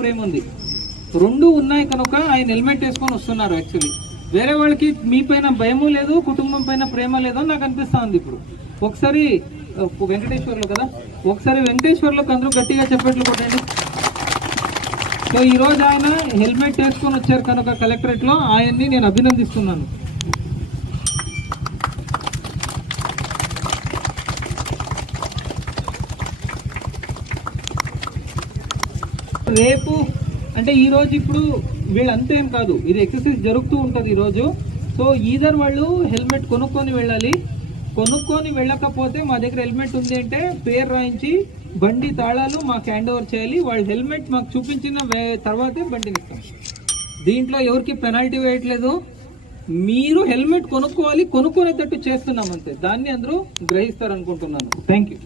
ప్రేమ ఉంది, రెండు ఉన్నాయి కనుక ఆయన హెల్మెట్ వేసుకొని వస్తున్నారు. యాక్చువల్లీ వేరే వాళ్ళకి మీ పైన భయము లేదు, కుటుంబం పైన ప్రేమ లేదు అని నాకు అనిపిస్తా ఉంది. ఇప్పుడు ఒకసారి వెంకటేశ్వర్లో కదా, ఒకసారి వెంకటేశ్వర్లోకి అందరూ గట్టిగా చెప్పట్లు కొట్టండి. సో ఈరోజు ఆయన హెల్మెట్ వేసుకొని వచ్చారు కనుక కలెక్టరేట్లో ఆయన్ని నేను అభినందిస్తున్నాను. రేపు అంటే ఈ రోజు ఇప్పుడు వీళ్ళంతేం కాదు, ఇది ఎక్సర్సైజ్ జరుగుతూ ఉంటుంది ఈరోజు. సో ఈధర్ వాళ్ళు హెల్మెట్ కొనుక్కొని వెళ్ళాలి, కొనుక్కొని వెళ్ళకపోతే మా దగ్గర హెల్మెట్ ఉంది అంటే పేరు రాయించి బండి తాళాలు మాకు హ్యాండ్ ఓవర్ చేయాలి. వాళ్ళు హెల్మెట్ మాకు చూపించిన తర్వాతే బండిని ఇస్తాం. దీంట్లో ఎవరికి పెనాల్టీ వేయట్లేదు, మీరు హెల్మెట్ కొనుక్కోవాలి, కొనుక్కునేటట్టు చేస్తున్నాం అంతే. దాన్ని అందరూ గ్రహిస్తారు అనుకుంటున్నాను. Thank you.